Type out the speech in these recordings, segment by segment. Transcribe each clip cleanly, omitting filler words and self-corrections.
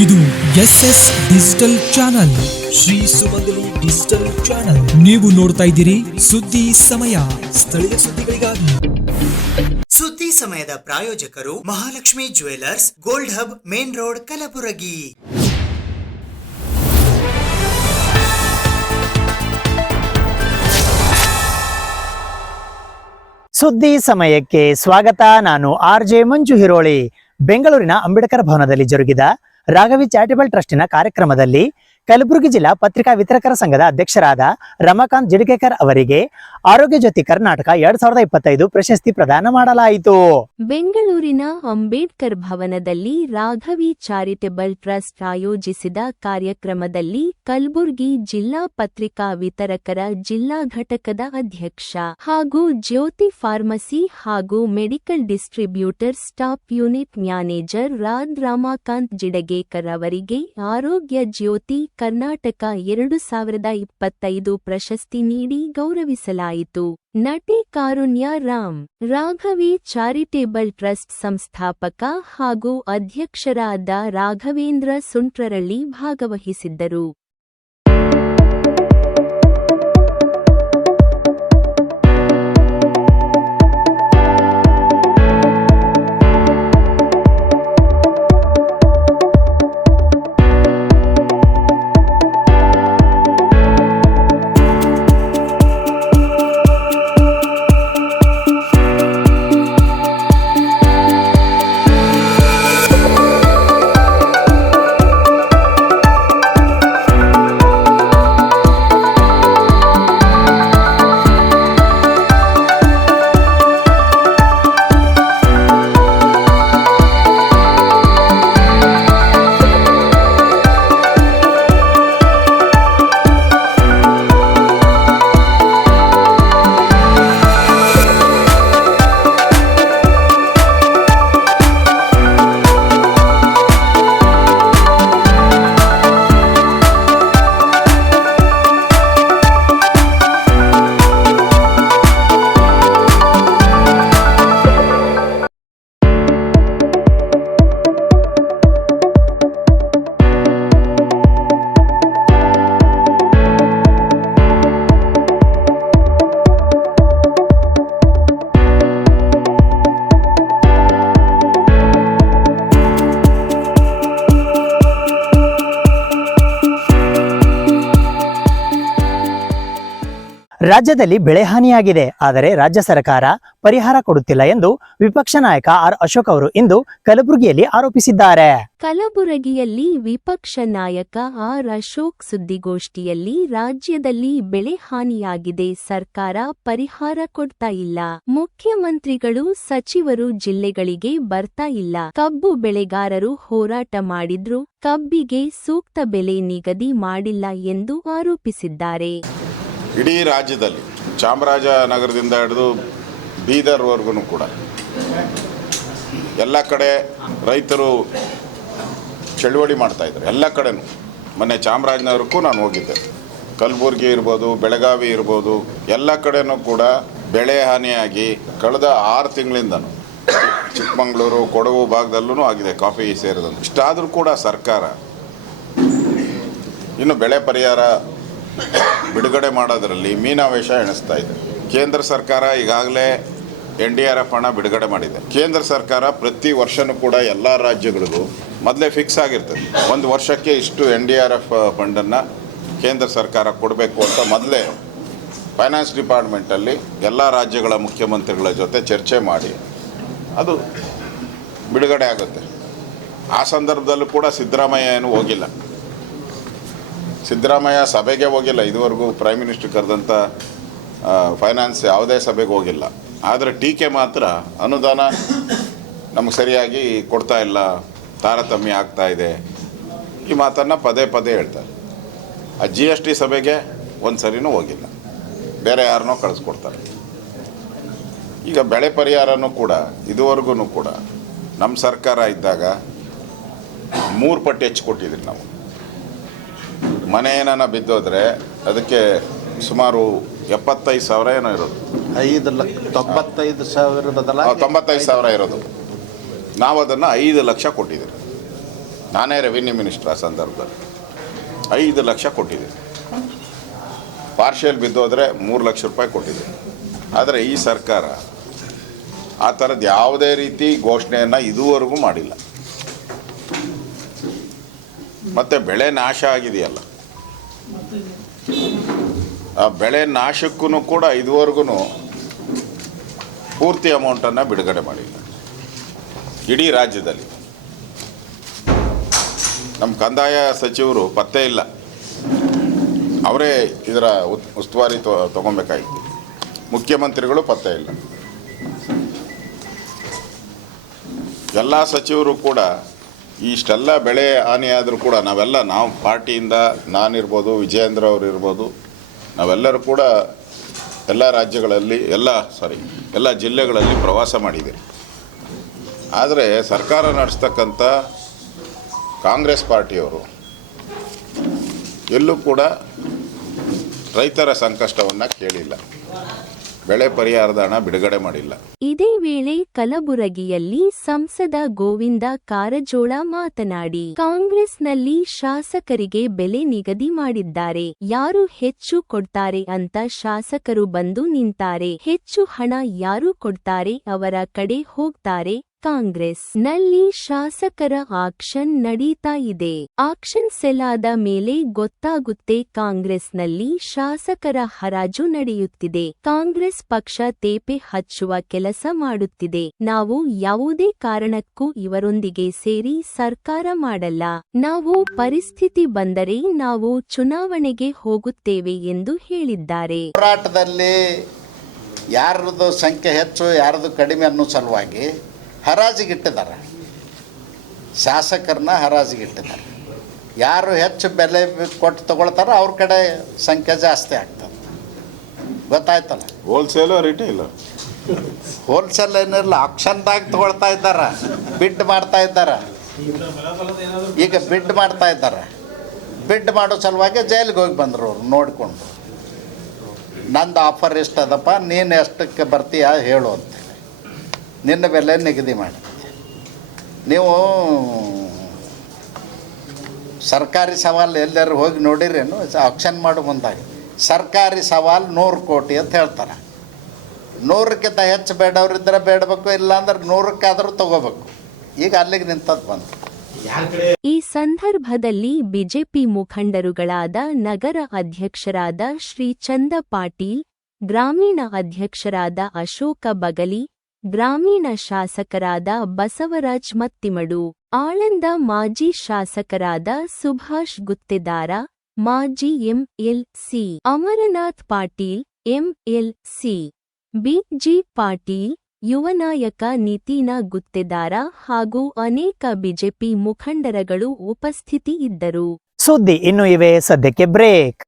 ಇದು SS digital channel, Shri ಸುಮಂಗಲಿ digital channel. ನೀವು ನೋಡ್ತಾ ಇದ್ದೀರಿ ಸುದ್ದಿ ಸಮಯ, ಸ್ಥಳೀಯ ಸುದ್ದಿಗಳಿಗಾಗಿ. ಸುದ್ದಿ ಸಮಯದ ಪ್ರಾಯೋಜಕರು Mahalakshmi jewellers, gold hub, main road, Kalaburagi. ಸುದ್ದಿ ಸಮಯಕ್ಕೆ ಸ್ವಾಗತ. ನಾನು RJ ಮಂಜು ಹಿರೋಳಿ. ಬೆಂಗಳೂರಿನ ಅಂಬೇಡ್ಕರ್ ಭವನದಲ್ಲಿ ಜರುಗಿದ ರಾಘವಿ ಚಾರಿಟಬಲ್ ಟ್ರಸ್ಟಿನ ಕಾರ್ಯಕ್ರಮದಲ್ಲಿ ಕಲಬುರಗಿ ಜಿಲ್ಲಾ ಪತ್ರಿಕಾ ವಿತರಕರ ಸಂಘದ ಅಧ್ಯಕ್ಷರಾದ ರಮಾಕಾಂತ್ ಜಿಡಕೇಕರ್ ಅವರಿಗೆ ಆರೋಗ್ಯ ಜ್ಯೋತಿ ಕರ್ನಾಟಕ 2025 ಪ್ರಶಸ್ತಿ ಪ್ರದಾನ ಮಾಡಲಾಯಿತು. ಬೆಂಗಳೂರಿನ ಅಂಬೇಡ್ಕರ್ ಭವನದಲ್ಲಿ ರಾಘವಿ ಚಾರಿಟಬಲ್ ಟ್ರಸ್ಟ್ ಆಯೋಜಿಸಿದ ಕಾರ್ಯಕ್ರಮದಲ್ಲಿ ಕಲಬುರಗಿ ಜಿಲ್ಲಾ ಪತ್ರಿಕಾ ವಿತರಕರ ಜಿಲ್ಲಾ ಘಟಕದ ಅಧ್ಯಕ್ಷ ಹಾಗೂ ಜ್ಯೋತಿ ಫಾರ್ಮಸಿ ಹಾಗೂ medical distributor staff unit manager Ramakant Jidagekar ಅವರಿಗೆ ಆರೋಗ್ಯ ಜ್ಯೋತಿ ಕರ್ನಾಟಕ 2025 ಪ್ರಶಸ್ತಿ ನೀಡಿ ಗೌರವಿಸಲಾಯಿತು. ನಟಿ ಕಾರುಣ್ಯ ರಾಮ್ ರಾಘವಿ ಚಾರಿಟೇಬಲ್ ಟ್ರಸ್ಟ್ ಸಂಸ್ಥಾಪಕ ಹಾಗೂ ಅಧ್ಯಕ್ಷರಾದ ರಾಘವೇಂದ್ರ ಸುಂಟ್ರರಳ್ಳಿ ಭಾಗವಹಿಸಿದ್ದರು. ರಾಜ್ಯದಲ್ಲಿ ಬೆಳೆ ಹಾನಿಯಾಗಿದೆ, ಆದರೆ ರಾಜ್ಯ ಸರ್ಕಾರ ಪರಿಹಾರ ಕೊಡುತ್ತಿಲ್ಲ ಎಂದು ವಿಪಕ್ಷ ನಾಯಕ ಅಶೋಕ್ ಅವರು ಇಂದು ಕಲಬುರಗಿಯಲ್ಲಿ ಆರೋಪಿಸಿದ್ದಾರೆ. ಕಲಬುರಗಿಯಲ್ಲಿ ವಿಪಕ್ಷ ನಾಯಕ ಅಶೋಕ್ ಸುದ್ದಿಗೋಷ್ಠಿಯಲ್ಲಿ ರಾಜ್ಯದಲ್ಲಿ ಬೆಳೆ ಹಾನಿಯಾಗಿದೆ, ಸರ್ಕಾರ ಪರಿಹಾರ ಕೊಡ್ತಾ ಇಲ್ಲ, ಮುಖ್ಯಮಂತ್ರಿಗಳು ಸಚಿವರು ಜಿಲ್ಲೆಗಳಿಗೆ ಬರ್ತಾ ಇಲ್ಲ, ಕಬ್ಬು ಬೆಳೆಗಾರರು ಹೋರಾಟ ಮಾಡಿದ್ರು, ಕಬ್ಬಿಗೆ ಸೂಕ್ತ ಬೆಲೆ ನಿಗದಿ ಮಾಡಿಲ್ಲ ಎಂದು ಆರೋಪಿಸಿದ್ದಾರೆ. ಇಡೀ ರಾಜ್ಯದಲ್ಲಿ ಚಾಮರಾಜನಗರದಿಂದ ಹಿಡಿದು ಬೀದರ್ವರೆಗೂ ಕೂಡ ಎಲ್ಲ ಕಡೆ ರೈತರು ಚಳುವಳಿ ಮಾಡ್ತಾಯಿದ್ದಾರೆ. ಎಲ್ಲ ಕಡೆನೂ ಮೊನ್ನೆ ಚಾಮರಾಜನಗರಕ್ಕೂ ನಾನು ಹೋಗಿದ್ದೆ. ಕಲಬುರಗಿ ಇರ್ಬೋದು, ಬೆಳಗಾವಿ ಇರ್ಬೋದು, ಎಲ್ಲ ಕಡೆನೂ ಕೂಡ ಬೆಳೆ ಹಾನಿಯಾಗಿ ಕಳೆದ 6 ತಿಂಗಳಿಂದನೂ ಚಿಕ್ಕಮಗಳೂರು, ಕೊಡಗು ಭಾಗದಲ್ಲೂ ಆಗಿದೆ, ಕಾಫಿ ಸೇರಿದಂತೆ. ಇಷ್ಟಾದರೂ ಕೂಡ ಸರ್ಕಾರ ಇನ್ನು ಬೆಳೆ ಪರಿಹಾರ ಬಿಡುಗಡೆ ಮಾಡೋದರಲ್ಲಿ ಮೀನಾವೇಶ ಎಣಿಸ್ತಾ ಇದೆ. ಕೇಂದ್ರ ಸರ್ಕಾರ ಈಗಾಗಲೇ NDRF ಹಣ ಬಿಡುಗಡೆ ಮಾಡಿದೆ. ಕೇಂದ್ರ ಸರ್ಕಾರ ಪ್ರತಿ ವರ್ಷವೂ ಕೂಡ ಎಲ್ಲ ರಾಜ್ಯಗಳಿಗೂ ಮೊದಲೇ ಫಿಕ್ಸ್ ಆಗಿರ್ತದೆ, ಒಂದು ವರ್ಷಕ್ಕೆ ಇಷ್ಟು NDRF ಫಂಡನ್ನು ಕೇಂದ್ರ ಸರ್ಕಾರ ಕೊಡಬೇಕು ಅಂತ ಮೊದಲೇ ಫೈನಾನ್ಸ್ ಡಿಪಾರ್ಟ್ಮೆಂಟಲ್ಲಿ ಎಲ್ಲ ರಾಜ್ಯಗಳ ಮುಖ್ಯಮಂತ್ರಿಗಳ ಜೊತೆ ಚರ್ಚೆ ಮಾಡಿ ಅದು ಬಿಡುಗಡೆ ಆಗುತ್ತೆ. ಆ ಸಂದರ್ಭದಲ್ಲೂ ಕೂಡ ಸಿದ್ದರಾಮಯ್ಯ ಏನೂ ಹೋಗಿಲ್ಲ, ಸಿದ್ದರಾಮಯ್ಯ ಸಭೆಗೆ ಹೋಗಿಲ್ಲ. ಇದುವರೆಗೂ ಪ್ರೈಮ್ ಮಿನಿಸ್ಟರ್ ಕರೆದಂಥ ಫೈನಾನ್ಸ್ ಯಾವುದೇ ಸಭೆಗೆ ಹೋಗಿಲ್ಲ. ಆದರೆ ಟೀಕೆ ಮಾತ್ರ ಅನುದಾನ ನಮಗೆ ಸರಿಯಾಗಿ ಕೊಡ್ತಾ ಇಲ್ಲ, ತಾರತಮ್ಯ ಆಗ್ತಾ ಇದೆ, ಈ ಮಾತನ್ನು ಪದೇ ಪದೇ ಹೇಳ್ತಾರೆ. ಆ GST ಸಭೆಗೆ ಒಂದು ಸರಿನೂ ಹೋಗಿಲ್ಲ, ಬೇರೆ ಯಾರನ್ನೋ ಕಳಿಸ್ಕೊಡ್ತಾರೆ. ಈಗ ಬೆಳೆ ಪರಿಹಾರನೂ ಕೂಡ ಇದುವರೆಗೂ ಕೂಡ ನಮ್ಮ ಸರ್ಕಾರ ಇದ್ದಾಗ 3 ಪಟ್ಟು ಹೆಚ್ಚು ಕೊಟ್ಟಿದ್ದೀವಿ ನಾವು. ಮನೆ ಏನಾನ ಬಿದ್ದೋದ್ರೆ ಅದಕ್ಕೆ ಸುಮಾರು 75,000 ಏನೋ ಇರೋದು, 95,000 ಬದಲ 95,000 ಇರೋದು. ನಾವು ಅದನ್ನು 5 ಲಕ್ಷ ಕೊಟ್ಟಿದ್ದೀವಿ. ನಾನೇ ರೆವಿನ್ಯೂ ಮಿನಿಸ್ಟರ್ ಆ ಸಂದರ್ಭದಲ್ಲಿ 5 ಲಕ್ಷ ಕೊಟ್ಟಿದ್ದೀನಿ. ಪಾರ್ಷಿಯಲ್ ಬಿದ್ದೋದ್ರೆ 3 ಲಕ್ಷ ರೂಪಾಯಿ ಕೊಟ್ಟಿದ್ದೀನಿ. ಆದರೆ ಈ ಸರ್ಕಾರ ಆ ಥರದ್ದು ಯಾವುದೇ ರೀತಿ ಘೋಷಣೆಯನ್ನು ಇದುವರೆಗೂ ಮಾಡಿಲ್ಲ. ಮತ್ತು ಬೆಳೆ ನಾಶ ಆಗಿದೆಯಲ್ಲ, ಆ ಬೆಳೆ ನಾಶಕ್ಕೂ ಕೂಡ ಇದುವರೆಗೂ ಪೂರ್ತಿ ಅಮೌಂಟನ್ನು ಬಿಡುಗಡೆ ಮಾಡಿಲ್ಲ ಇಡೀ ರಾಜ್ಯದಲ್ಲಿ. ನಮ್ಮ ಕಂದಾಯ ಸಚಿವರು ಪತ್ತೆ ಇಲ್ಲ, ಅವರೇ ಇದರ ಉಸ್ತುವಾರಿ ತೊಗೊಬೇಕಾಗಿತ್ತು. ಮುಖ್ಯಮಂತ್ರಿಗಳು ಪತ್ತೆ ಇಲ್ಲ. ಎಲ್ಲ ಸಚಿವರು ಕೂಡ ಇಷ್ಟೆಲ್ಲ ಬೆಳೆ ಹಾನಿಯಾದರೂ ಕೂಡ ನಾವು ಪಾರ್ಟಿಯಿಂದ ನಾನಿರ್ಬೋದು, ವಿಜಯೇಂದ್ರ ಅವರು ಇರ್ಬೋದು, ನಾವೆಲ್ಲರೂ ಕೂಡ ಎಲ್ಲ ರಾಜ್ಯಗಳಲ್ಲಿ ಎಲ್ಲ ಜಿಲ್ಲೆಗಳಲ್ಲಿ ಪ್ರವಾಸ ಮಾಡಿದ್ದೀವಿ. ಆದರೆ ಸರ್ಕಾರ ನಡೆಸ್ತಕ್ಕಂಥ ಕಾಂಗ್ರೆಸ್ ಪಾರ್ಟಿಯವರು ಎಲ್ಲೂ ಕೂಡ ರೈತರ ಸಂಕಷ್ಟವನ್ನು ಕೇಳಿಲ್ಲ, ಬೆಳೆ ಪರಿಹಾರದ ಹಣ ಬಿಡುಗಡೆ ಮಾಡಿಲ್ಲ. ಇದೇ ವೇಳೆ ಕಲಬುರಗಿಯಲ್ಲಿ ಸಂಸದ ಗೋವಿಂದ ಕಾರಜೋಳ ಮಾತನಾಡಿ, ಕಾಂಗ್ರೆಸ್ನಲ್ಲಿ ಶಾಸಕರಿಗೆ ಬೆಲೆ ನಿಗದಿ ಮಾಡಿದ್ದಾರೆ. ಯಾರು ಹೆಚ್ಚು ಕೊಡ್ತಾರೆ ಅಂತ ಶಾಸಕರು ಬಂದು ನಿಂತಾರೆ. ಹೆಚ್ಚು ಹಣ ಯಾರು ಕೊಡ್ತಾರೆ ಅವರ ಕಡೆ ಹೋಗ್ತಾರೆ. ಕಾಂಗ್ರೆಸ್ ನಲ್ಲಿ ಶಾಸಕರ ಆಕ್ಷನ್ ನಡೀತಾ ಇದೆ. ಆಕ್ಷನ್ ಸೆಲ್ ಆದ ಮೇಲೆ ಗೊತ್ತಾಗುತ್ತೆ ಕಾಂಗ್ರೆಸ್ನಲ್ಲಿ ಶಾಸಕರ ಹರಾಜು ನಡೆಯುತ್ತಿದೆ. ಕಾಂಗ್ರೆಸ್ ಪಕ್ಷ ತೇಪೆ ಹಚ್ಚುವ ಕೆಲಸ ಮಾಡುತ್ತಿದೆ. ನಾವು ಯಾವುದೇ ಕಾರಣಕ್ಕೂ ಇವರೊಂದಿಗೆ ಸೇರಿ ಸರ್ಕಾರ ಮಾಡಲ್ಲ. ನಾವು ಪರಿಸ್ಥಿತಿ ಬಂದರೆ ನಾವು ಚುನಾವಣೆಗೆ ಹೋಗುತ್ತೇವೆ ಎಂದು ಹೇಳಿದ್ದಾರೆ. ಹೋರಾಟದಲ್ಲಿ ಯಾರದು ಸಂಖ್ಯೆ ಹೆಚ್ಚು ಯಾರದು ಕಡಿಮೆ ಅನ್ನೋ ಸಲುವಾಗಿ ಹರಾಜಿಗಿಟ್ಟಿದ್ದಾರೆ. ಶಾಸಕರನ್ನ ಹರಾಜಿಗಿಟ್ಟಿದ್ದಾರೆ. ಯಾರು ಹೆಚ್ಚು ಬೆಲೆ ಕೊಟ್ಟು ತಗೊಳ್ತಾರೋ ಅವ್ರ ಕಡೆ ಸಂಖ್ಯೆ ಜಾಸ್ತಿ ಆಗ್ತದೆ. ಗೊತ್ತಾಯ್ತಲ್ಲ? ಹೋಲ್ಸೇಲು ರಿಟೇಲ್ ಹೋಲ್ಸೇಲ್ ಏನಿರಲ್ಲ, ಆಕ್ಷನ್ದಾಗ ತಗೊಳ್ತಾ ಇದ್ದಾರೆ, ಬಿಡ್ ಮಾಡ್ತಾ ಇದ್ದಾರೆ. ಈಗ ಬಿಡ್ ಮಾಡ್ತಾ ಇದ್ದಾರೆ. ಬಿಡ್ ಮಾಡೋ ಸಲುವಾಗಿ ಜೈಲಿಗೆ ಹೋಗಿ ಬಂದರು ಅವ್ರು ನೋಡಿಕೊಂಡು. ನಂದು ಆಫರ್ ಎಷ್ಟು ಅದಪ್ಪ, ನೀನು ಎಷ್ಟಕ್ಕೆ ಬರ್ತೀಯ ಹೇಳು ಅಂತ ನಿನ್ನ ಬೆಲೆ ನಿಗದಿ ಮಾಡಿ. ನೀವು ಸರ್ಕಾರಿ ಸವಾಲು ಎಲ್ಲರೂ ಹೋಗಿ ನೋಡಿರೇನು? ಆಕ್ಷನ್ ಮಾಡೋ ಮುಂದಾಗ ಸರ್ಕಾರಿ ಸವಾಲು 100 ಕೋಟಿ ಅಂತ ಹೇಳ್ತಾರೆ. 100ಕ್ಕಿಂತ ಹೆಚ್ಚು ಬೇಡವ್ರಿದ್ರೆ ಬೇಡಬೇಕು, ಇಲ್ಲಾಂದ್ರೆ 100ಕ್ಕಾದರೂ ತಗೋಬೇಕು. ಈಗ ಅಲ್ಲಿಗೆ ನಿಂತದ್ದು ಬಂತು. ಈ ಸಂದರ್ಭದಲ್ಲಿ ಬಿಜೆಪಿ ಮುಖಂಡರುಗಳಾದ ನಗರ ಅಧ್ಯಕ್ಷರಾದ ಶ್ರೀ ಚಂದ ಪಾಟೀಲ್, ಗ್ರಾಮೀಣ ಅಧ್ಯಕ್ಷರಾದ ಅಶೋಕ ಬಗಲಿ, ಗ್ರಾಮೀಣ ಶಾಸಕರಾದ ಬಸವರಾಜ್ ಮತ್ತಿಮಡು, ಆಳಂದ ಮಾಜಿ ಶಾಸಕರಾದ ಸುಭಾಷ್ ಗುತ್ತೆದಾರ, ಮಾಜಿ MLC Amarnath Patil, MLC BG Patil, ಯುವ ನಾಯಕ ನಿತೀನ ಗುತ್ತೆದಾರ ಹಾಗೂ ಅನೇಕ ಬಿಜೆಪಿ ಮುಖಂಡರುಗಳು ಉಪಸ್ಥಿತಿ ಇದ್ದರು. ಸುದ್ದಿ ಇನ್ನು ಇವೆ, ಸದ್ಯಕ್ಕೆ ಬ್ರೇಕ್.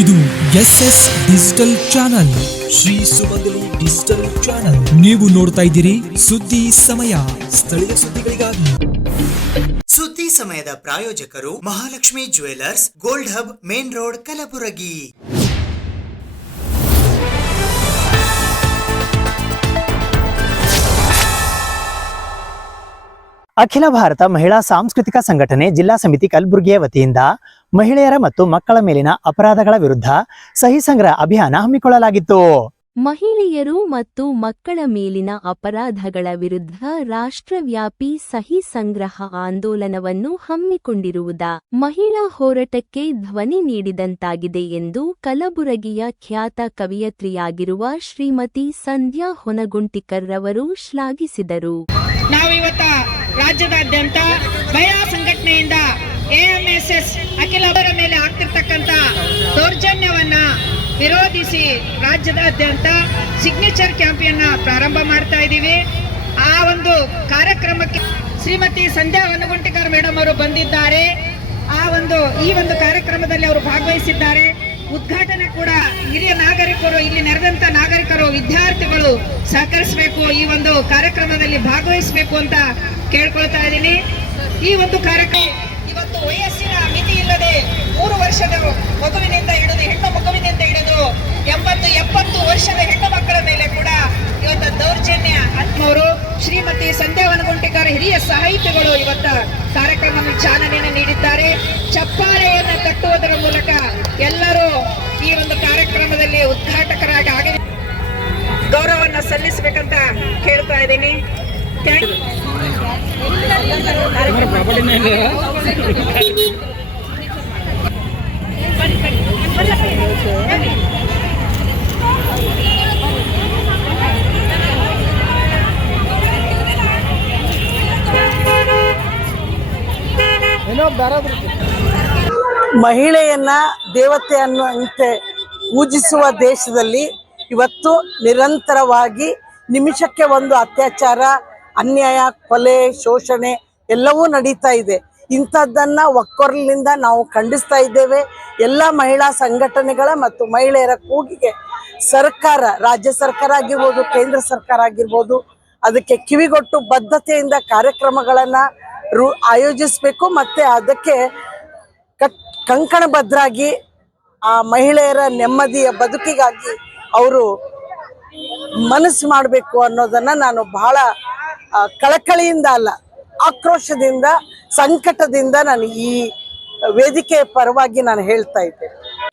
ಇದು SS ಡಿಜಿಟಲ್ ಚಾನಲ್, ಶ್ರೀ ಸುಮಂಗಲಿ ಡಿಜಿಟಲ್ ಚಾನಲ್. ನೀವು ನೋಡ್ತಾ ಇದ್ದೀರಿ ಸುದ್ದಿ ಸಮಯ, ಸ್ಥಳೀಯ ಸುದ್ದಿಗಳಿಗಾಗಿ. ಸುದ್ದಿ ಸಮಯದ ಪ್ರಾಯೋಜಕರು Mahalakshmi jewellers, gold hub, main road, Kalaburagi. ಅಖಿಲ ಭಾರತ ಮಹಿಳಾ ಸಾಂಸ್ಕೃತಿಕ ಸಂಘಟನೆ ಜಿಲ್ಲಾ ಸಮಿತಿ ಕಲಬುರಗಿಯ ವತಿಯಿಂದ ಮಹಿಳೆಯರ ಮತ್ತು ಮಕ್ಕಳ ಮೇಲಿನ ಅಪರಾಧಗಳ ವಿರುದ್ಧ ಸಹಿ ಸಂಗ್ರಹ ಅಭಿಯಾನ ಹಮ್ಮಿಕೊಳ್ಳಲಾಗಿತ್ತು. ಮಹಿಳೆಯರು ಮತ್ತು ಮಕ್ಕಳ ಮೇಲಿನ ಅಪರಾಧಗಳ ವಿರುದ್ಧ ರಾಷ್ಟ್ರವ್ಯಾಪಿ ಸಹಿ ಸಂಗ್ರಹ ಆಂದೋಲನವನ್ನು ಹಮ್ಮಿಕೊಂಡಿರುವುದ ಮಹಿಳಾ ಹೋರಾಟಕ್ಕೆ ಧ್ವನಿ ನೀಡಿದಂತಾಗಿದೆ ಎಂದು ಕಲಬುರಗಿಯ ಖ್ಯಾತ ಕವಿಯತ್ರಿಯಾಗಿರುವ ಶ್ರೀಮತಿ ಸಂಧ್ಯಾ ಹೊನಗುಂಟಿಕರ್ ರವರು ಶ್ಲಾಘಿಸಿದರು. ನಾವಿವತ್ತ ರಾಜ್ಯದಾದ್ಯಂತ ಮಹಿಳಾ ಸಂಘಟನೆಯಿಂದ AMSS ಅಖಿಲರ ಮೇಲೆ ಆಗ್ತಿರ್ತಕ್ಕಂಥ ದೌರ್ಜನ್ಯವನ್ನ ವಿರೋಧಿಸಿ ರಾಜ್ಯದಾದ್ಯಂತ ಸಿಗ್ನೇಚರ್ ಕ್ಯಾಂಪೇನ್ ಪ್ರಾರಂಭ ಮಾಡ್ತಾ ಇದ್ದೀವಿ. ಆ ಒಂದು ಕಾರ್ಯಕ್ರಮಕ್ಕೆ ಶ್ರೀಮತಿ ಸಂಧ್ಯಾ ಹೊನಗುಂಟಿಕರ್ ಮೇಡಮ್ ಅವರು ಬಂದಿದ್ದಾರೆ. ಈ ಒಂದು ಕಾರ್ಯಕ್ರಮದಲ್ಲಿ ಅವರು ಭಾಗವಹಿಸಿದ್ದಾರೆ. ಉದ್ಘಾಟನೆ ಕೂಡ ಹಿರಿಯ ನಾಗರಿಕರು, ಇಲ್ಲಿ ನೆರೆದಂತ ನಾಗರಿಕರು, ವಿದ್ಯಾರ್ಥಿಗಳು ಸಹಕರಿಸಬೇಕು, ಈ ಒಂದು ಕಾರ್ಯಕ್ರಮದಲ್ಲಿ ಭಾಗವಹಿಸಬೇಕು ಅಂತ ಕೇಳ್ಕೊಳ್ತಾ ಇದ್ದೀನಿ. ಈ ಒಂದು ಕಾರ್ಯಕ್ರಮ ಇವತ್ತು ವಯಸ್ಸಿನ ಮಿತಿ ಇಲ್ಲದೆ 3 ವರ್ಷದ ಮಗುವಿನಿಂದ ಹಿಡಿದು ಹೆಣ್ಣು ಮಗುವಿನಿಂದ ಹಿಡಿದು 80-70 ವರ್ಷದ ಹೆಣ್ಣು ಮಕ್ಕಳ ಮೇಲೆ ಕೂಡ ಇವತ್ತು ದೌರ್ಜನ್ಯ. ಆತ್ಮವರು ಶ್ರೀಮತಿ ಸಂಧ್ಯಾ ಹೊನಗುಂಟಿಕರ್ ಹಿರಿಯ ಸಾಹಿತಿಗಳು ಇವತ್ತ ಕಾರ್ಯಕ್ರಮ ಚಾಲನೆಯನ್ನು ನೀಡಿದ್ದಾರೆ. ಚಪ್ಪಾಳೆಯನ್ನು ತಟ್ಟುವುದರ ಮೂಲಕ ಎಲ್ಲರೂ ಈ ಒಂದು ಕಾರ್ಯಕ್ರಮದಲ್ಲಿ ಉದ್ಘಾಟಕರಾಗಿ ಗೌರವವನ್ನು ಸಲ್ಲಿಸಬೇಕಂತ ಕೇಳ್ತಾ ಇದ್ದೀನಿ. ಮಹಿಳೆಯನ್ನ ದೇವತೆ ಅನ್ನುವಂತೆ ಪೂಜಿಸುವ ದೇಶದಲ್ಲಿ ಇವತ್ತು ನಿರಂತರವಾಗಿ ನಿಮಿಷಕ್ಕೆ ಒಂದು ಅತ್ಯಾಚಾರ, ಅನ್ಯಾಯ, ಕೊಲೆ, ಶೋಷಣೆ ಎಲ್ಲವೂ ನಡೀತಾ ಇದೆ. ಇಂಥದ್ದನ್ನು ಒಕ್ಕೊರಲಿನಿಂದ ನಾವು ಖಂಡಿಸ್ತಾ ಇದ್ದೇವೆ. ಎಲ್ಲ ಮಹಿಳಾ ಸಂಘಟನೆಗಳ ಮತ್ತು ಮಹಿಳೆಯರ ಕೂಗಿಗೆ ಸರ್ಕಾರ, ರಾಜ್ಯ ಸರ್ಕಾರ ಆಗಿರ್ಬೋದು, ಕೇಂದ್ರ ಸರ್ಕಾರ ಆಗಿರ್ಬೋದು, ಅದಕ್ಕೆ ಕಿವಿಗೊಟ್ಟು ಬದ್ಧತೆಯಿಂದ ಕಾರ್ಯಕ್ರಮಗಳನ್ನು ಆಯೋಜಿಸಬೇಕು ಮತ್ತು ಅದಕ್ಕೆ ಕಂಕಣಬದ್ಧರಾಗಿ ಆ ಮಹಿಳೆಯರ ನೆಮ್ಮದಿಯ ಬದುಕಿಗಾಗಿ ಅವರು ಮನಸ್ಸು ಮಾಡಬೇಕು ಅನ್ನೋದನ್ನು ನಾನು ಬಹಳ ಕಳಕಳಿಯಿಂದ ಅಲ್ಲ, ಆಕ್ರೋಶದಿಂದ, ಸಂಕಟದಿಂದ ನಾನು ಈ ವೇದಿಕೆಯ ಪರವಾಗಿ ನಾನು ಹೇಳ್ತಾ ಇದ್ದೆ.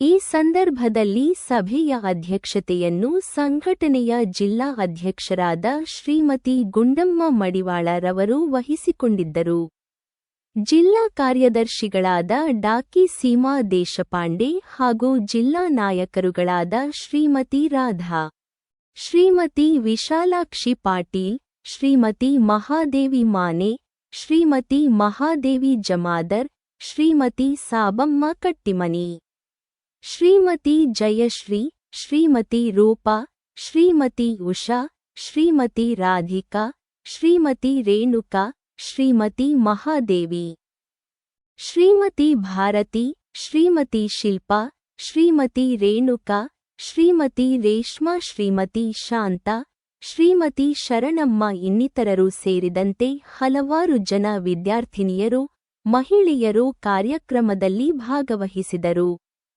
ಈ ಸಂದರ್ಭದಲ್ಲಿ ಸಭೆಯ ಅಧ್ಯಕ್ಷತೆಯನ್ನು ಸಂಘಟನೆಯ ಜಿಲ್ಲಾ ಅಧ್ಯಕ್ಷರಾದ ಶ್ರೀಮತಿ ಗುಂಡಮ್ಮ ಮಡಿವಾಳರವರು ವಹಿಸಿಕೊಂಡಿದ್ದರು. ಜಿಲ್ಲಾ ಕಾರ್ಯದರ್ಶಿಗಳಾದ ಡಾಕಿ ಸೀಮಾ ದೇಶಪಾಂಡೆ ಹಾಗೂ ಜಿಲ್ಲಾ ನಾಯಕರುಗಳಾದ ಶ್ರೀಮತಿ ರಾಧಾ, ಶ್ರೀಮತಿ ವಿಶಾಲಾಕ್ಷಿ ಪಾಟೀಲ್, ಶ್ರೀಮತಿ ಮಹಾದೇವಿ ಮಾನೆ, ಶ್ರೀಮತಿ ಮಹಾದೇವಿ ಜಮಾದರ್, ಶ್ರೀಮತಿ ಸಾಬಮ್ಮ ಕಟ್ಟಿಮನಿ, ಶ್ರೀಮತಿ ಜಯಶ್ರೀ, ಶ್ರೀಮತಿ ರೂಪಾ, ಶ್ರೀಮತಿ ಉಷಾ, ಶ್ರೀಮತಿ ರಾಧಿಕಾ, ಶ್ರೀಮತಿ ರೇಣುಕಾ, ಶ್ರೀಮತಿ ಮಹಾದೇವಿ, ಶ್ರೀಮತಿ ಭಾರತಿ, ಶ್ರೀಮತಿ ಶಿಲ್ಪಾ, ಶ್ರೀಮತಿ ರೇಣುಕಾ, ಶ್ರೀಮತಿ ರೇಷ್ಮಾ, ಶ್ರೀಮತಿ ಶಾಂತಾ, ಶ್ರೀಮತಿ ಶರಣಮ್ಮ ಇನ್ನಿತರರು ಸೇರಿದಂತೆ ಹಲವಾರು ಜನ ವಿದ್ಯಾರ್ಥಿನಿಯರು, ಮಹಿಳೆಯರು ಕಾರ್ಯಕ್ರಮದಲ್ಲಿ ಭಾಗವಹಿಸಿದರು.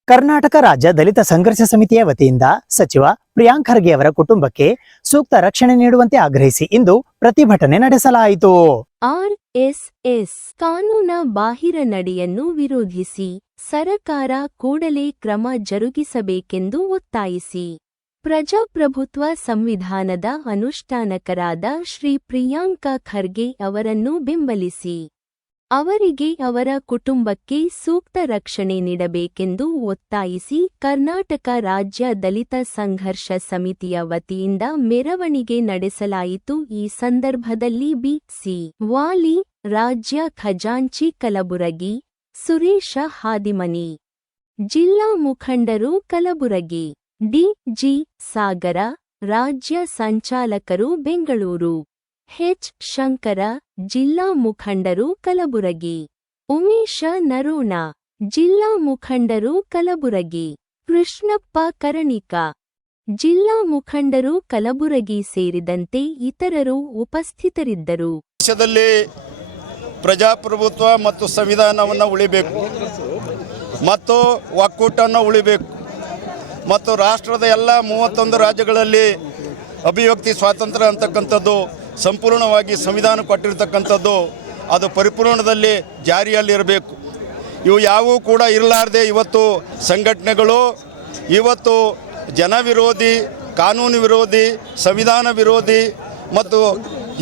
ಕರ್ನಾಟಕ ರಾಜ್ಯ ದಲಿತ ಸಂಘರ್ಷ ಸಮಿತಿಯ ವತಿಯಿಂದ ಸಚಿವ ಪ್ರಿಯಾಂಕ್ ಖರ್ಗೆ ಅವರ ಕುಟುಂಬಕ್ಕೆ ಸೂಕ್ತ ರಕ್ಷಣೆ ನೀಡುವಂತೆ ಆಗ್ರಹಿಸಿ ಇಂದು ಪ್ರತಿಭಟನೆ ನಡೆಸಲಾಯಿತು. ಆರ್ಎಸ್ಎಸ್ ಕಾನೂನ ಬಾಹಿರ ನಡೆಯನ್ನು ವಿರೋಧಿಸಿ ಸರಕಾರ ಕೂಡಲೇ ಕ್ರಮ ಜರುಗಿಸಬೇಕೆಂದು ಒತ್ತಾಯಿಸಿ ಪ್ರಜಾಪ್ರಭುತ್ವ ಸಂವಿಧಾನದ ಅನುಷ್ಠಾನಕರಾದ ಶ್ರೀ ಪ್ರಿಯಾಂಕ ಖರ್ಗೆ ಅವರನ್ನು ಬೆಂಬಲಿಸಿ ಅವರಿಗೆ ಅವರ ಕುಟುಂಬಕ್ಕೆ ಸೂಕ್ತ ರಕ್ಷಣೆ ನೀಡಬೇಕೆಂದು ಒತ್ತಾಯಿಸಿ ಕರ್ನಾಟಕ ರಾಜ್ಯ ದಲಿತ ಸಂಘರ್ಷ ಸಮಿತಿಯ ವತಿಯಿಂದ ಮೆರವಣಿಗೆ ನಡೆಸಲಾಯಿತು. ಈ ಸಂದರ್ಭದಲ್ಲಿ ಬಿ.ಸಿ. ವಾಲಿ, ರಾಜ್ಯ ಖಜಾಂಚಿ ಕಲಬುರಗಿ ಸುರೇಶ ಹಾದಿಮನಿ, ಜಿಲ್ಲಾ ಮುಖಂಡರು ಕಲಬುರಗಿ ಡಿ.ಜಿ. ಸಾಗರ, ರಾಜ್ಯ ಸಂಚಾಲಕರು ಬೆಂಗಳೂರು ಎಚ್. ಶಂಕರ, ಜಿಲ್ಲಾ ಮುಖಂಡರು ಕಲಬುರಗಿ ಉಮೇಶ ನರೋಣ, ಜಿಲ್ಲಾ ಮುಖಂಡರು ಕಲಬುರಗಿ ಕೃಷ್ಣಪ್ಪ ಕರಣಿಕ, ಜಿಲ್ಲಾ ಮುಖಂಡರು ಕಲಬುರಗಿ ಸೇರಿದಂತೆ ಇತರರು ಉಪಸ್ಥಿತರಿದ್ದರು. ದೇಶದಲ್ಲಿ ಪ್ರಜಾಪ್ರಭುತ್ವ ಮತ್ತು ಸಂವಿಧಾನವನ್ನು ಉಳಿಬೇಕು ಮತ್ತು ಒಕ್ಕೂಟನ್ನು ಉಳಿಬೇಕು ಮತ್ತು ರಾಷ್ಟ್ರದ ಎಲ್ಲ 31 ರಾಜ್ಯಗಳಲ್ಲಿ ಅಭಿವ್ಯಕ್ತಿ ಸ್ವಾತಂತ್ರ್ಯ ಅಂತಕ್ಕಂಥದ್ದು ಸಂಪೂರ್ಣವಾಗಿ ಸಂವಿಧಾನ ಕೊಟ್ಟಿರ್ತಕ್ಕಂಥದ್ದು ಅದು ಪರಿಪೂರ್ಣದಲ್ಲಿ ಜಾರಿಯಲ್ಲಿರಬೇಕು. ಇವು ಯಾವುವೂ ಕೂಡ ಇರಲಾರ್ದೆ ಇವತ್ತು ಸಂಘಟನೆಗಳು ಇವತ್ತು ಜನವಿರೋಧಿ, ಕಾನೂನು ವಿರೋಧಿ, ಸಂವಿಧಾನ ವಿರೋಧಿ ಮತ್ತು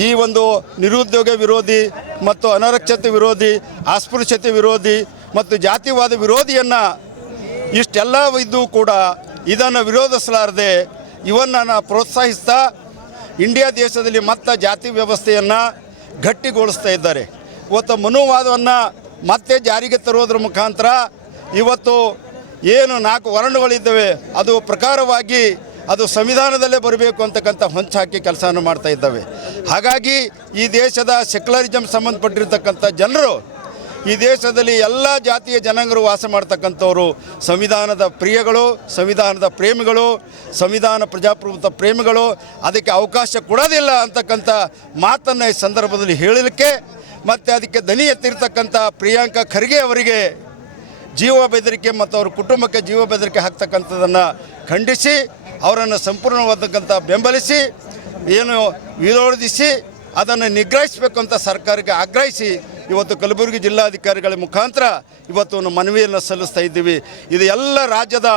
ಈ ಒಂದು ನಿರುದ್ಯೋಗ ವಿರೋಧಿ ಮತ್ತು ಅನರಕ್ಷತೆ ವಿರೋಧಿ, ಅಸ್ಪೃಶ್ಯತೆ ವಿರೋಧಿ ಮತ್ತು ಜಾತಿವಾದ ವಿರೋಧಿಯನ್ನು ಇಷ್ಟೆಲ್ಲ ಇದ್ದು ಕೂಡ ಇದನ್ನು ವಿರೋಧಿಸಲಾರದೆ ಇವನ್ನು ಪ್ರೋತ್ಸಾಹಿಸ್ತಾ ಇಂಡಿಯಾ ದೇಶದಲ್ಲಿ ಮತ್ತೆ ಜಾತಿ ವ್ಯವಸ್ಥೆಯನ್ನು ಗಟ್ಟಿಗೊಳಿಸ್ತಾ ಇದ್ದಾರೆ. ಇವತ್ತು ಮನುವಾದವನ್ನು ಮತ್ತೆ ಜಾರಿಗೆ ತರುವುದರ ಮುಖಾಂತರ ಇವತ್ತು ಏನು 4 ವರ್ಣಗಳಿದ್ದಾವೆ ಅದು ಪ್ರಕಾರವಾಗಿ ಅದು ಸಂವಿಧಾನದಲ್ಲೇ ಬರಬೇಕು ಅಂತಕ್ಕಂಥ ಹೊಂಚು ಹಾಕಿ ಕೆಲಸವನ್ನು ಮಾಡ್ತಾ ಇದ್ದಾವೆ. ಹಾಗಾಗಿ ಈ ದೇಶದ ಸೆಕ್ಯುಲರಿಸಮ್ ಸಂಬಂಧಪಟ್ಟಿರ್ತಕ್ಕಂಥ ಜನರು, ಈ ದೇಶದಲ್ಲಿ ಎಲ್ಲ ಜಾತಿಯ ಜನಾಂಗರು ವಾಸ ಮಾಡ್ತಕ್ಕಂಥವರು ಸಂವಿಧಾನದ ಪ್ರಿಯಗಳು, ಸಂವಿಧಾನದ ಪ್ರೇಮಿಗಳು, ಸಂವಿಧಾನ ಪ್ರಜಾಪ್ರಭುತ್ವ ಪ್ರೇಮಿಗಳು, ಅದಕ್ಕೆ ಅವಕಾಶ ಕೊಡೋದಿಲ್ಲ ಅಂತಕ್ಕಂಥ ಮಾತನ್ನು ಈ ಸಂದರ್ಭದಲ್ಲಿ ಹೇಳಲಿಕ್ಕೆ ಮತ್ತು ಅದಕ್ಕೆ ದನಿ ಎತ್ತಿರ್ತಕ್ಕಂಥ ಪ್ರಿಯಾಂಕ ಖರ್ಗೆ ಅವರಿಗೆ ಜೀವ ಬೆದರಿಕೆ ಮತ್ತು ಅವ್ರ ಕುಟುಂಬಕ್ಕೆ ಜೀವ ಬೆದರಿಕೆ ಹಾಕ್ತಕ್ಕಂಥದ್ದನ್ನು ಖಂಡಿಸಿ ಅವರನ್ನು ಸಂಪೂರ್ಣವಾದಕ್ಕಂಥ ಬೆಂಬಲಿಸಿ ಏನು ವಿರೋಧಿಸಿ ಅದನ್ನು ನಿಗ್ರಹಿಸಬೇಕು ಅಂತ ಸರ್ಕಾರಕ್ಕೆ ಆಗ್ರಹಿಸಿ ಇವತ್ತು ಕಲಬುರಗಿ ಜಿಲ್ಲಾಧಿಕಾರಿಗಳ ಮುಖಾಂತರ ಇವತ್ತು ಒಂದು ಮನವಿಯನ್ನು ಸಲ್ಲಿಸ್ತಾ ಇದ್ದೀವಿ. ಇದು ಎಲ್ಲ ರಾಜ್ಯದ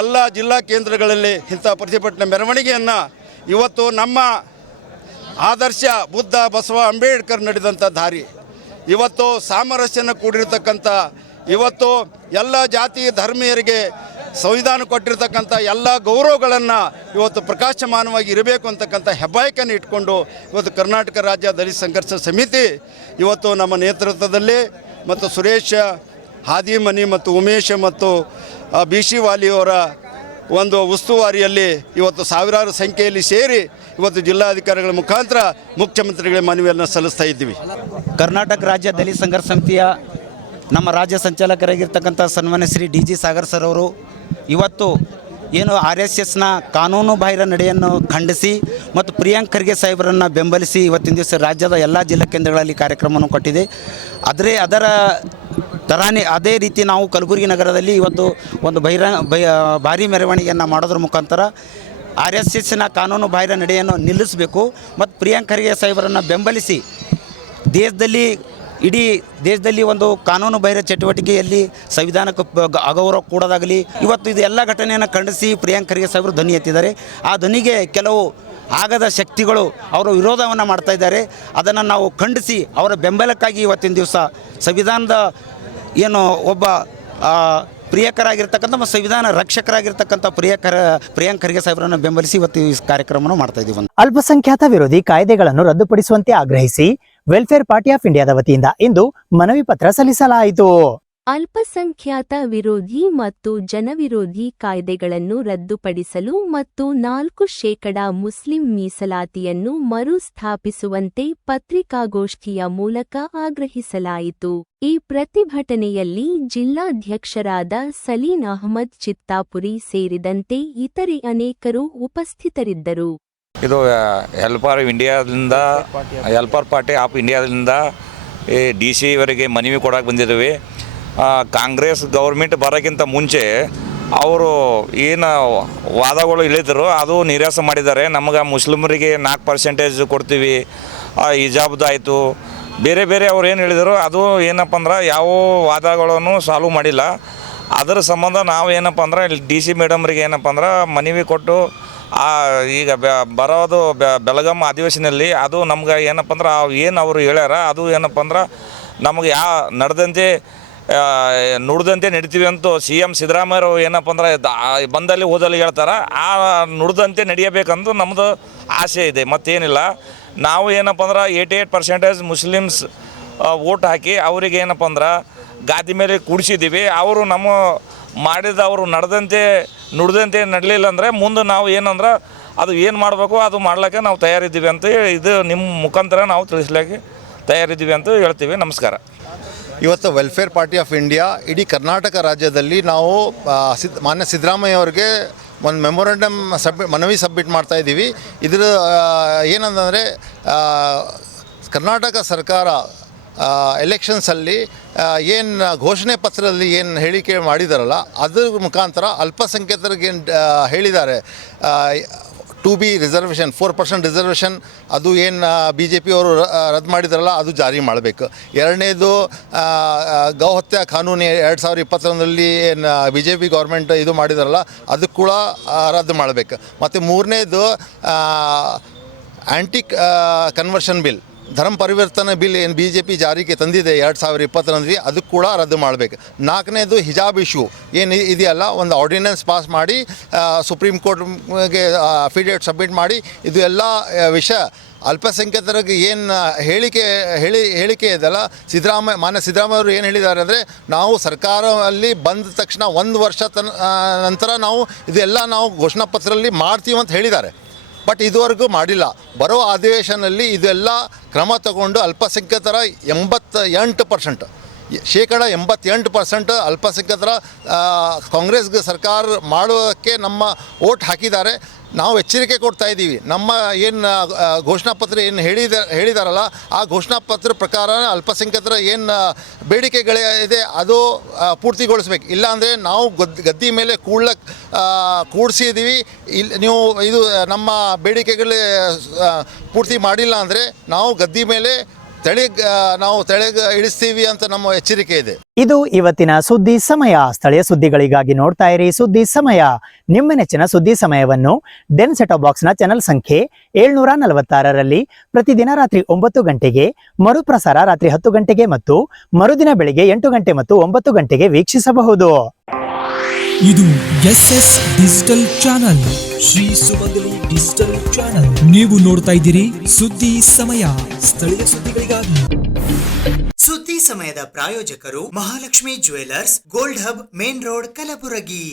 ಎಲ್ಲ ಜಿಲ್ಲಾ ಕೇಂದ್ರಗಳಲ್ಲಿ ಇಂಥ ಪ್ರತಿಭಟನೆ ಮೆರವಣಿಗೆಯನ್ನು ಇವತ್ತು ನಮ್ಮ ಆದರ್ಶ ಬುದ್ಧ ಬಸವ ಅಂಬೇಡ್ಕರ್ ನಡೆದಂಥ ದಾರಿ, ಇವತ್ತು ಸಾಮರಸ್ಯನ ಕೂಡಿರ್ತಕ್ಕಂಥ, ಇವತ್ತು ಎಲ್ಲ ಜಾತಿ ಧರ್ಮೀಯರಿಗೆ ಸಂವಿಧಾನ ಕೊಟ್ಟಿರ್ತಕ್ಕಂಥ ಎಲ್ಲ ಗೌರವಗಳನ್ನು ಇವತ್ತು ಪ್ರಕಾಶಮಾನವಾಗಿ ಇರಬೇಕು ಅಂತಕ್ಕಂಥ ಹೆಬ್ಬಾಯಕನ್ನು ಇಟ್ಕೊಂಡು ಇವತ್ತು ಕರ್ನಾಟಕ ರಾಜ್ಯ ದಲಿತ ಸಂಘರ್ಷ ಸಮಿತಿ ಇವತ್ತು ನಮ್ಮ ನೇತೃತ್ವದಲ್ಲಿ ಮತ್ತು ಸುರೇಶ ಹಾದಿಮನಿ ಮತ್ತು ಉಮೇಶ್ ಮತ್ತು ಬಿ ಸಿ ವಾಲಿಯವರ ಒಂದು ಉಸ್ತುವಾರಿಯಲ್ಲಿ ಇವತ್ತು ಸಾವಿರಾರು ಸಂಖ್ಯೆಯಲ್ಲಿ ಸೇರಿ ಇವತ್ತು ಜಿಲ್ಲಾಧಿಕಾರಿಗಳ ಮುಖಾಂತರ ಮುಖ್ಯಮಂತ್ರಿಗಳಿಗೆ ಮನವಿಯನ್ನು ಸಲ್ಲಿಸ್ತಾ ಇದ್ದೀವಿ. ಕರ್ನಾಟಕ ರಾಜ್ಯ ದಲಿತ ಸಂಘರ್ಷ ಸಮಿತಿಯ ನಮ್ಮ ರಾಜ್ಯ ಸಂಚಾಲಕರಾಗಿರ್ತಕ್ಕಂಥ ಸನ್ಮಾನ್ಯ Shri D G Sagar sir ಅವರು ಇವತ್ತು ಏನು RSSನ ಕಾನೂನು ಬಾಹಿರ ನಡೆಯನ್ನು ಖಂಡಿಸಿ ಮತ್ತು ಪ್ರಿಯಾಂಕ್ ಖರ್ಗೆ ಸಾಹೇಬರನ್ನು ಬೆಂಬಲಿಸಿ ಇವತ್ತಿನ ದಿವಸ ರಾಜ್ಯದ ಎಲ್ಲ ಜಿಲ್ಲಾ ಕೇಂದ್ರಗಳಲ್ಲಿ ಕಾರ್ಯಕ್ರಮವನ್ನು ಕೊಟ್ಟಿದೆ. ಅದರ ತರಾನೇ ಅದೇ ರೀತಿ ನಾವು ಕಲಬುರಗಿ ನಗರದಲ್ಲಿ ಇವತ್ತು ಒಂದು ಭಾರಿ ಮೆರವಣಿಗೆಯನ್ನು ಮಾಡೋದ್ರ ಮುಖಾಂತರ RSSನ ಕಾನೂನು ಬಾಹಿರ ನಡೆಯನ್ನು ನಿಲ್ಲಿಸಬೇಕು ಮತ್ತು ಪ್ರಿಯಾಂಕ್ ಖರ್ಗೆ ಸಾಹೇಬರನ್ನು ಬೆಂಬಲಿಸಿ ಇಡೀ ದೇಶದಲ್ಲಿ ಒಂದು ಕಾನೂನು ಬಾಹಿರ ಚಟುವಟಿಕೆಯಲ್ಲಿ ಸಂವಿಧಾನಕ್ಕೆ ಅಗೌರವ ಕೂಡೋದಾಗಲಿ ಇವತ್ತು ಇದು ಎಲ್ಲ ಘಟನೆಯನ್ನು ಖಂಡಿಸಿ ಪ್ರಿಯಾಂಕ್ ಖರ್ಗೆ ಸಾಹೇಬರು ಧ್ವನಿ ಎತ್ತಿದ್ದಾರೆ. ಆ ಧ್ವನಿಗೆ ಕೆಲವು ಆಗದ ಶಕ್ತಿಗಳು ಅವರು ವಿರೋಧವನ್ನು ಮಾಡ್ತಾ ಇದ್ದಾರೆ. ಅದನ್ನು ನಾವು ಖಂಡಿಸಿ ಅವರ ಬೆಂಬಲಕ್ಕಾಗಿ ಇವತ್ತಿನ ದಿವಸ ಸಂವಿಧಾನದ ಏನು ಒಬ್ಬ ಪ್ರಿಯಕರಾಗಿರ್ತಕ್ಕಂಥ ಮತ್ತು ಸಂವಿಧಾನ ರಕ್ಷಕರಾಗಿರ್ತಕ್ಕಂಥ ಪ್ರಿಯಾಂಕ್ ಖರ್ಗೆ ಸಾಹೇಬರನ್ನು ಬೆಂಬಲಿಸಿ ಇವತ್ತು ಈ ಕಾರ್ಯಕ್ರಮವನ್ನು ಮಾಡ್ತಾ ಇದ್ದೀವಿ. ಅಲ್ಪಸಂಖ್ಯಾತ ವಿರೋಧಿ ಕಾಯ್ದೆಗಳನ್ನು ರದ್ದುಪಡಿಸುವಂತೆ ಆಗ್ರಹಿಸಿ ವೆಲ್ಫೇರ್ ಪಾರ್ಟಿ ಆಫ್ ಇಂಡಿಯಾದ ವತಿಯಿಂದ ಇಂದು ಮನವಿ ಪತ್ರ ಸಲ್ಲಿಸಲಾಯಿತು. ಅಲ್ಪಸಂಖ್ಯಾತ ವಿರೋಧಿ ಮತ್ತು ಜನವಿರೋಧಿ ಕಾಯ್ದೆಗಳನ್ನು ರದ್ದುಪಡಿಸಲು ಮತ್ತು 4% ಮುಸ್ಲಿಂ ಮೀಸಲಾತಿಯನ್ನು ಮರುಸ್ಥಾಪಿಸುವಂತೆ ಪತ್ರಿಕಾಗೋಷ್ಠಿಯ ಮೂಲಕ ಆಗ್ರಹಿಸಲಾಯಿತು. ಈ ಪ್ರತಿಭಟನೆಯಲ್ಲಿ ಜಿಲ್ಲಾಧ್ಯಕ್ಷರಾದ ಸಲೀನ್ ಅಹ್ಮದ್ ಚಿತ್ತಾಪುರಿ ಸೇರಿದಂತೆ ಇತರೆ ಅನೇಕರು ಉಪಸ್ಥಿತರಿದ್ದರು. ಇದು ಹೆಲ್ಪರ್ ಪಾರ್ಟಿ ಆಫ್ ಇಂಡಿಯಾದಿಂದ DC ಇವರಿಗೆ ಮನವಿ ಕೊಡಕ್ಕೆ ಬಂದಿದ್ದೀವಿ. ಕಾಂಗ್ರೆಸ್ ಗೌರ್ಮೆಂಟ್ ಬರೋಕ್ಕಿಂತ ಮುಂಚೆ ಅವರು ಏನು ವಾದಗಳು ಇಳಿದ್ರು ಅದು ನಿರಾಸೆ ಮಾಡಿದ್ದಾರೆ. ನಮಗೆ ಮುಸ್ಲಿಮರಿಗೆ 4% ಕೊಡ್ತೀವಿ, ಹಿಜಾಬ್ದು ಆಯಿತು, ಬೇರೆ ಅವ್ರು ಏನು ಹೇಳಿದರು ಅದು ಏನಪ್ಪ ಅಂದ್ರೆ ಯಾವ ವಾದಗಳನ್ನು ಸಾಲ್ವ್ ಮಾಡಿಲ್ಲ. ಅದರ ಸಂಬಂಧ ನಾವು ಏನಪ್ಪ ಅಂದ್ರೆ DC ಮೇಡಮ್ರಿಗೆ ಏನಪ್ಪ ಅಂದ್ರೆ ಮನವಿ ಕೊಟ್ಟು ಈಗ ಬರೋದು ಬೆಳಗಾಂ ಅಧಿವೇಶನದಲ್ಲಿ ಅದು ನಮ್ಗೆ ಏನಪ್ಪ ಅಂದ್ರೆ ಏನು ಅವರು ಹೇಳ್ಯಾರ ಅದು ಏನಪ್ಪ ಅಂದ್ರೆ ನಮಗೆ ನಡೆದಂತೆ ನುಡಿದಂತೆ ನಡಿತೀವಿ ಅಂತ CM ಸಿದ್ದರಾಮಯ್ಯರು ಏನಪ್ಪ ಅಂದ್ರೆ ಬಂದಲ್ಲಿ ಓದಲ್ಲಿ ಹೇಳ್ತಾರೆ. ಆ ನುಡಿದಂತೆ ನಡೆಯಬೇಕಂದು ನಮ್ಮದು ಆಸೆ ಇದೆ, ಮತ್ತೇನಿಲ್ಲ. ನಾವು ಏನಪ್ಪ ಅಂದ್ರೆ 88% ಮುಸ್ಲಿಮ್ಸ್ ವೋಟ್ ಹಾಕಿ ಅವರಿಗೆ ಏನಪ್ಪ ಅಂದ್ರೆ ಗಾದಿ ಮೇಲೆ ಕೂಡಿಸಿದ್ದೀವಿ. ಅವರು ನಮ್ಮ ಮಾಡಿದ ಅವರು ನುಡಿದಂತೆ ನಡಲಿಲ್ಲ ಅಂದರೆ ಮುಂದೆ ನಾವು ಏನಂದ್ರೆ ಅದು ಏನು ಮಾಡಬೇಕು ಅದು ಮಾಡ್ಲಿಕ್ಕೆ ನಾವು ತಯಾರಿದ್ದೀವಿ ಅಂತ ಇದು ನಿಮ್ಮ ಮುಖಾಂತರ ನಾವು ತಿಳಿಸ್ಲಿಕ್ಕೆ ತಯಾರಿದ್ದೀವಿ ಅಂತ ಹೇಳ್ತೀವಿ. ನಮಸ್ಕಾರ. ಇವತ್ತು ವೆಲ್ಫೇರ್ ಪಾರ್ಟಿ ಆಫ್ ಇಂಡಿಯಾ ಇಡೀ ಕರ್ನಾಟಕ ರಾಜ್ಯದಲ್ಲಿ ನಾವು ಮಾನ್ಯ ಸಿದ್ದರಾಮಯ್ಯ ಅವರಿಗೆ ಒಂದು ಮೆಮೊರಂಡಮ್ ಮನವಿ ಸಬ್ಮಿಟ್ ಮಾಡ್ತಾ ಇದ್ದೀವಿ. ಇದರ ಏನಂದರೆ ಕರ್ನಾಟಕ ಸರ್ಕಾರ ಎಲೆಕ್ಷನ್ಸಲ್ಲಿ ಏನು ಘೋಷಣೆ ಪತ್ರದಲ್ಲಿ ಏನು ಹೇಳಿಕೆ ಮಾಡಿದಾರಲ್ಲ ಅದ್ರ ಮುಖಾಂತರ ಅಲ್ಪಸಂಖ್ಯಾತರಿಗೆ ಹೇಳಿದ್ದಾರೆ 2B ರಿಸರ್ವೇಷನ್ 4% ರಿಸರ್ವೇಷನ್ ಅದು ಏನು BJP ಅವರು ರದ್ದು ಮಾಡಿದಾರಲ್ಲ ಅದು ಜಾರಿ ಮಾಡಬೇಕು. ಎರಡನೇದು ಗೌಹತ್ಯೆ ಕಾನೂನು 2021ರಲ್ಲಿ ಏನು BJP ಗೌರ್ಮೆಂಟ್ ಇದು ಮಾಡಿದಾರಲ್ಲ ಅದು ಕೂಡ ರದ್ದು ಮಾಡಬೇಕು. ಮತ್ತು ಮೂರನೇದು ಆ್ಯಂಟಿ ಕನ್ವರ್ಷನ್ ಬಿಲ್ ಧರ್ಮ ಪರಿವರ್ತನೆ ಬಿಲ್ ಏನು BJP ಜಾರಿಗೆ ತಂದಿದೆ 2020ರಲ್ಲಿ ಅದು ಕೂಡ ರದ್ದು ಮಾಡಬೇಕು. ನಾಲ್ಕನೇದು ಹಿಜಾಬ್ ಇಶ್ಯೂ ಏನು ಇದೆಯಲ್ಲ ಒಂದು ಆರ್ಡಿನೆನ್ಸ್ ಪಾಸ್ ಮಾಡಿ ಸುಪ್ರೀಂ ಕೋರ್ಟ್ಗೆ ಅಫಿಡೇವಿಟ್ ಸಬ್ಮಿಟ್ ಮಾಡಿ ಇದು ಎಲ್ಲ ವಿಷಯ ಅಲ್ಪಸಂಖ್ಯಾತರಿಗೆ ಏನು ಹೇಳಿಕೆ ಇದೆಲ್ಲ ಮಾನ್ಯ ಸಿದ್ದರಾಮಯ್ಯ ಅವರು ಏನು ಹೇಳಿದ್ದಾರೆ ಅಂದರೆ ನಾವು ಸರ್ಕಾರದಲ್ಲಿ ಬಂದ ತಕ್ಷಣ 1 ವರ್ಷ ನಂತರ ನಾವು ಇದೆಲ್ಲ ನಾವು ಘೋಷಣಾ ಪತ್ರದಲ್ಲಿ ಮಾಡ್ತೀವಿ ಅಂತ ಹೇಳಿದ್ದಾರೆ. ಬಟ್ ಇದುವರೆಗೂ ಮಾಡಿಲ್ಲ. ಬರೋ ಅಧಿವೇಶನದಲ್ಲಿ ಇದೆಲ್ಲ ಕ್ರಮ ತಗೊಂಡು ಅಲ್ಪಸಂಖ್ಯಾತರ 88% 88% ಅಲ್ಪಸಂಖ್ಯಾತರ ಕಾಂಗ್ರೆಸ್ಗೆ ಸರ್ಕಾರ ಮಾಡೋಕ್ಕೆ ನಮ್ಮ ವೋಟ್ ಹಾಕಿದ್ದಾರೆ. ನಾವು ಎಚ್ಚರಿಕೆ ಕೊಡ್ತಾ ಇದ್ದೀವಿ. ನಮ್ಮ ಏನು ಘೋಷಣಾ ಪತ್ರ ಏನು ಹೇಳಿದಾರಲ್ಲ ಆ ಘೋಷಣಾ ಪತ್ರ ಪ್ರಕಾರ ಅಲ್ಪಸಂಖ್ಯಾತರ ಏನು ಬೇಡಿಕೆಗಳಿದೆ ಅದು ಪೂರ್ತಿಗೊಳಿಸ್ಬೇಕು. ಇಲ್ಲಾಂದರೆ ನಾವು ಗದ್ದಿ ಮೇಲೆ ಕೂಡಿಸಿದ್ದೀವಿ. ನೀವು ಇದು ನಮ್ಮ ಬೇಡಿಕೆಗಳು ಪೂರ್ತಿ ಮಾಡಿಲ್ಲ ಅಂದರೆ ನಾವು ಗದ್ದಿ ಮೇಲೆ ನಾವು ತೆಳೆಗೆ ಇಳಿಸ್ತೀವಿ ಅಂತ ನಮ್ಮ ಎಚ್ಚರಿಕೆ ಇದೆ. ಇದು ಇವತ್ತಿನ ಸುದ್ದಿ ಸಮಯ. ಸ್ಥಳೀಯ ಸುದ್ದಿಗಳಿಗಾಗಿ ನೋಡ್ತಾ ಇರಿ ಸುದ್ದಿ ಸಮಯ. ನಿಮ್ಮ ನೆಚ್ಚಿನ ಸುದ್ದಿ ಸಮಯವನ್ನು ಡೆನ್ ಸೆಟ್ ಬಾಕ್ಸ್ನ ಚಾನೆಲ್ ಸಂಖ್ಯೆ 746ರಲ್ಲಿ ಪ್ರತಿದಿನ ರಾತ್ರಿ 9 ಗಂಟೆಗೆ, ಮರುಪ್ರಸಾರ ರಾತ್ರಿ 10 ಗಂಟೆಗೆ ಮತ್ತು ಮರುದಿನ ಬೆಳಿಗ್ಗೆ 8 ಗಂಟೆ ಮತ್ತು 9 ಗಂಟೆಗೆ ವೀಕ್ಷಿಸಬಹುದು. ಇದು SS ಡಿಜಿಟಲ್ ಚಾನಲ್, ಶ್ರೀ ಸುಮಂಗಲಿ ಡಿಜಿಟಲ್ ಚಾನಲ್. ನೀವು ನೋಡ್ತಾ ಇದ್ದೀರಿ ಸುದ್ದಿ ಸಮಯ, ಸ್ಥಳೀಯ ಸುದ್ದಿಗಳಿಗಾಗಿ. ಸುದ್ದಿ ಸಮಯದ ಪ್ರಾಯೋಜಕರು Mahalakshmi jewellers, gold hub, main road, Kalaburagi.